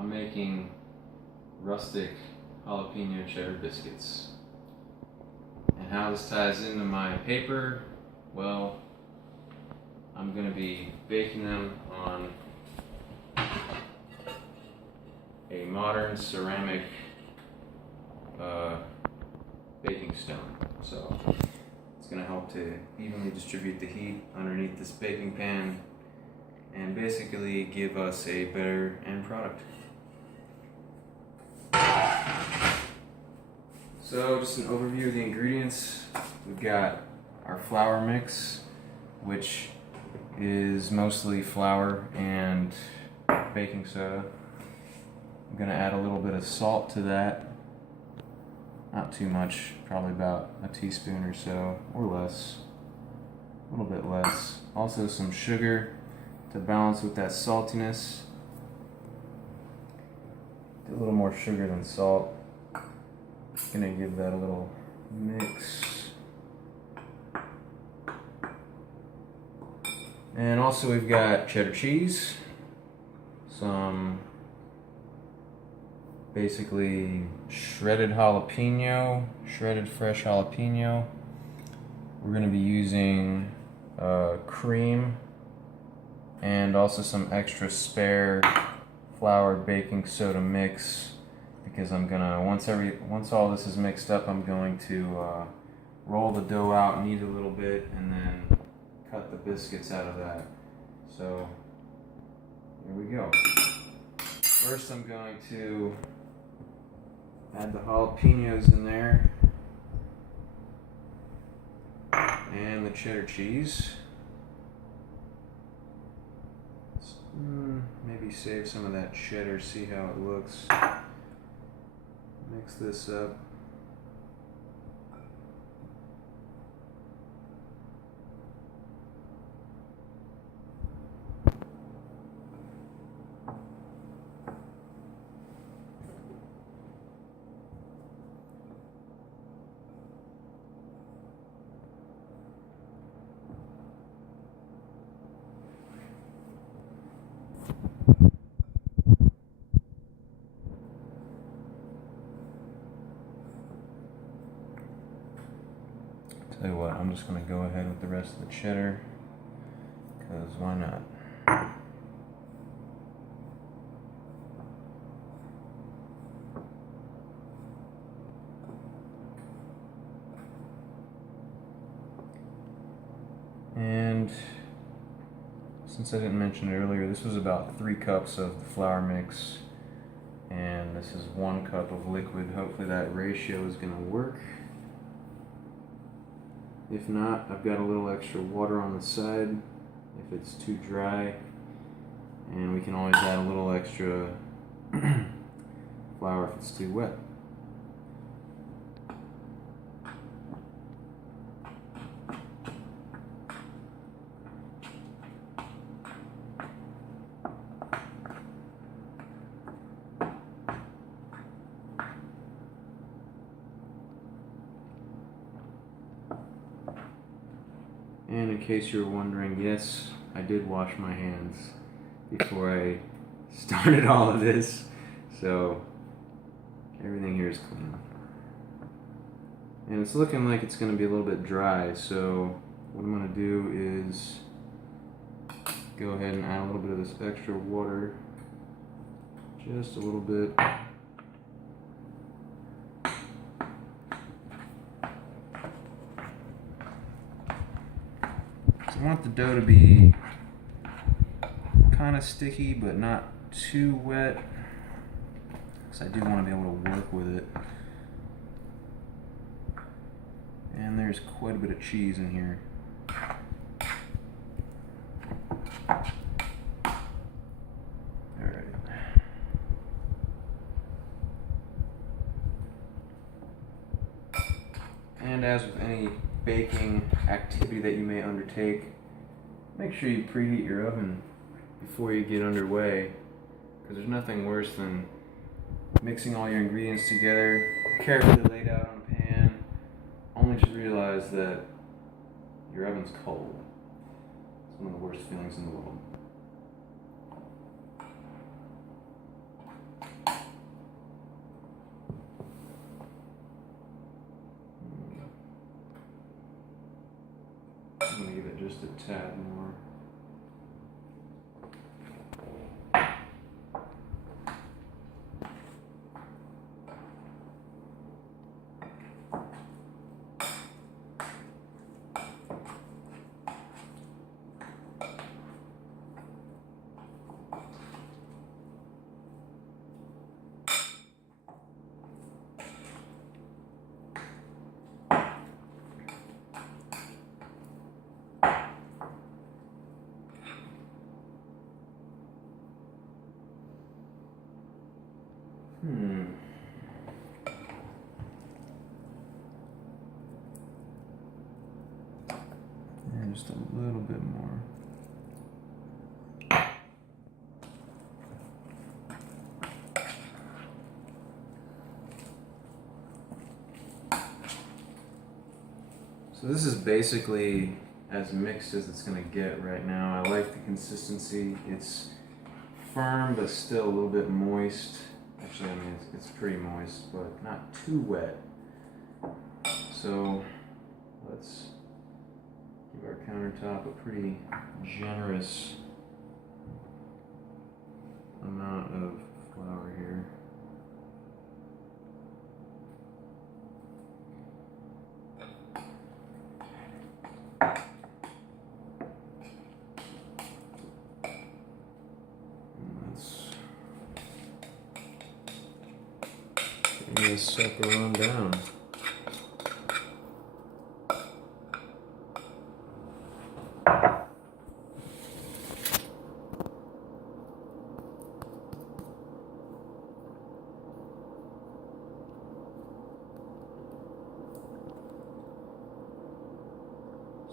I'm making Rustic Jalapeno Cheddar Biscuits. And how this ties into my paper, well, I'm going to be baking them on a modern ceramic baking stone. So it's going to help to evenly distribute the heat underneath this baking pan and basically give us a better end product. So just an overview of the ingredients. We've got our flour mix, which is mostly flour and baking soda. I'm going to add a little bit of salt to that. Not too much, probably about a teaspoon or so, or less. A little bit less. Also some sugar to balance with that saltiness. A little more sugar than salt. Gonna give that a little mix. And also we've got cheddar cheese, some basically shredded jalapeno, shredded fresh jalapeno. We're gonna be using cream and also some extra spare flour baking soda mix, because I'm gonna once all this is mixed up, I'm going to roll the dough out, knead a little bit, and then cut the biscuits out of that. So here we go. First I'm going to add the jalapenos in there and the cheddar cheese. Maybe save some of that cheddar, see how it looks. Mix this up. Tell you what, I'm just going to go ahead with the rest of the cheddar, because why not? And since I didn't mention it earlier, this was about 3 cups of the flour mix, and this is 1 cup of liquid. Hopefully that ratio is going to work. If not, I've got a little extra water on the side if it's too dry, and we can always add a little extra flour if it's too wet. And in case you were wondering, yes, I did wash my hands before I started all of this, so everything here is clean. And it's looking like it's going to be a little bit dry, so what I'm going to do is go ahead and add a little bit of this extra water, just a little bit. I want the dough to be kind of sticky, but not too wet, because I do want to be able to work with it. And there's quite a bit of cheese in here. Alright. And as with any baking activity that you may undertake, make sure you preheat your oven before you get underway, because there's nothing worse than mixing all your ingredients together, carefully laid out on a pan, only to realize that your oven's cold. It's one of the worst feelings in the world. just a tad more. And just a little bit more. So this is basically as mixed as it's gonna get right now. I like the consistency. It's firm, but still a little bit moist. Actually, I mean, it's pretty moist, but not too wet. So let's give our countertop a pretty generous amount of flour here. Bring this sucker on down.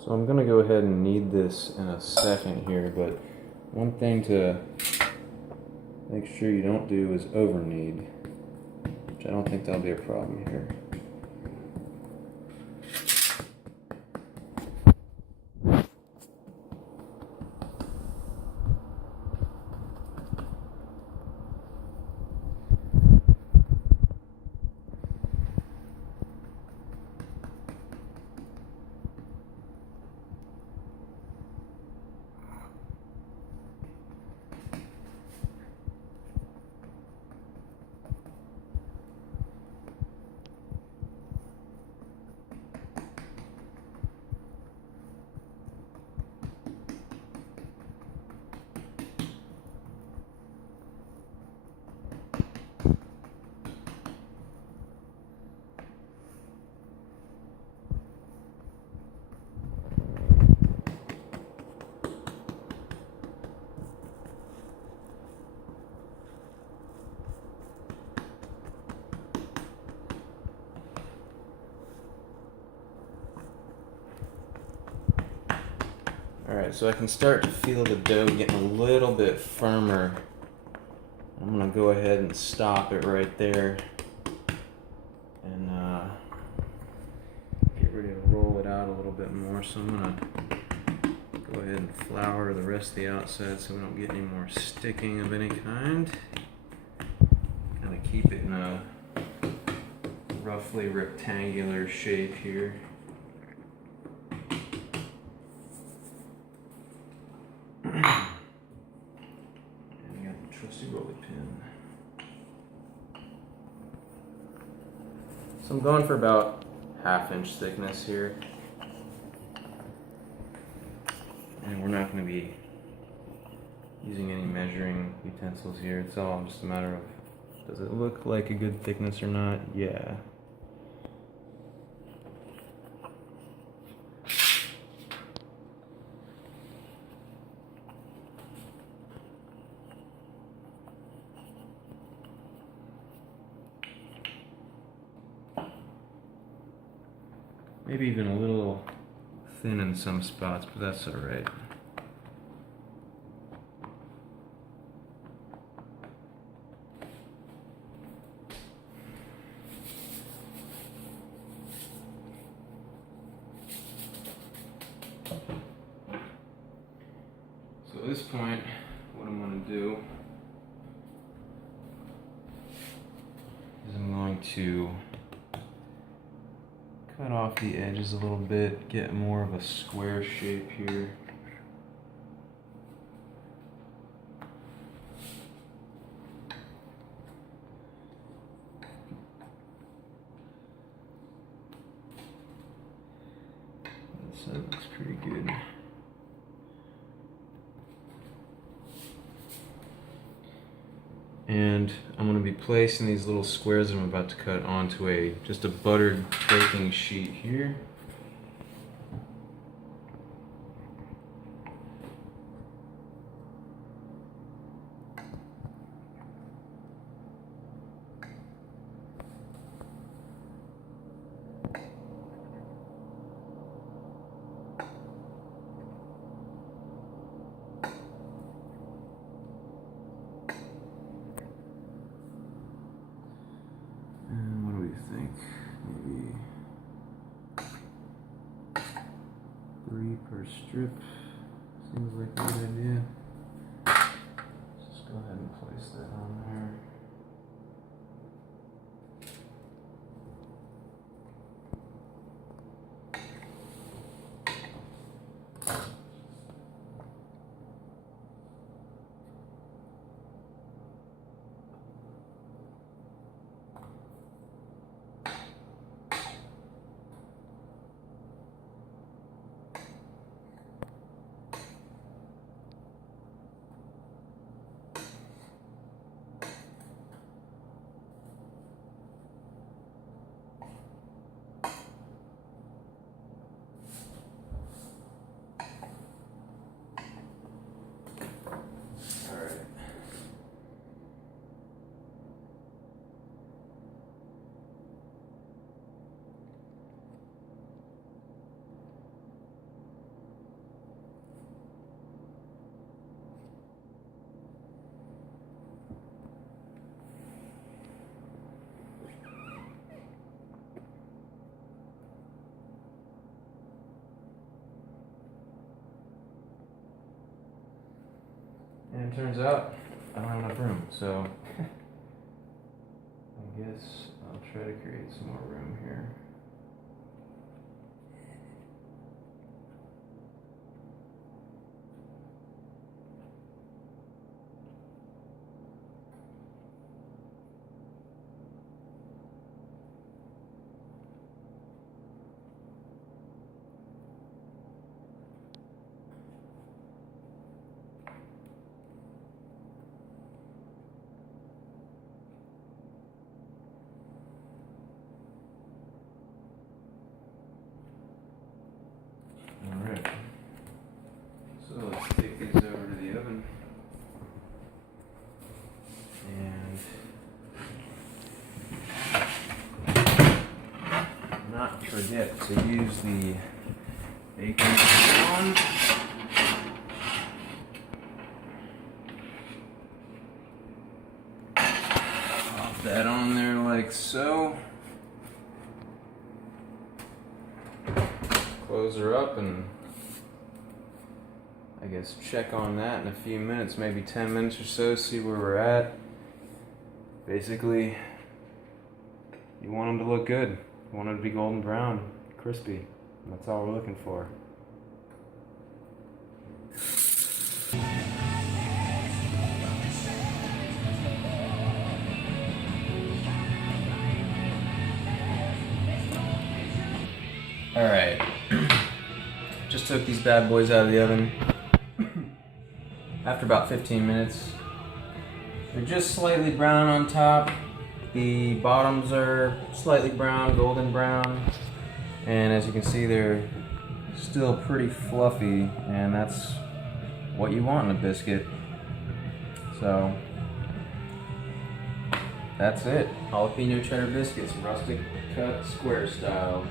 So I'm going to go ahead and knead this in a second here, but one thing to make sure you don't do is over knead, which I don't think that'll be a problem here. Alright, so I can start to feel the dough getting a little bit firmer. I'm going to go ahead and stop it right there and get ready to roll it out a little bit more. So I'm going to go ahead and flour the rest of the outside so we don't get any more sticking of any kind. Kind of keep it in a roughly rectangular shape here. So I'm going for about 1/2 inch thickness here. And we're not going to be using any measuring utensils here. It's all just a matter of, does it look like a good thickness or not? Yeah. Maybe even a little thin in some spots, but that's all right. So at this point, what I'm going to do is I'm going to cut off the edges a little bit, get more of a square shape here. So that looks pretty good. And I'm going to be placing these little squares that I'm about to cut onto just a buttered baking sheet here. Maybe 3 per strip. Seems like a good idea. Let's just go ahead and place that on there. And it turns out I don't have enough room, so I guess I'll try to create some more room here. Alright, so let's take these over to the oven and not forget to use the baking pan. Pop that on there like so. Close her up and I guess check on that in a few minutes, maybe 10 minutes or so, see where we're at. Basically, you want them to look good. You want them to be golden brown, crispy. And that's all we're looking for. Alright, just took these bad boys out of the oven. After about 15 minutes, they're just slightly brown on top. The bottoms are slightly brown, golden brown. And as you can see, they're still pretty fluffy, and that's what you want in a biscuit. So, that's it. Jalapeno cheddar biscuits, rustic cut square style.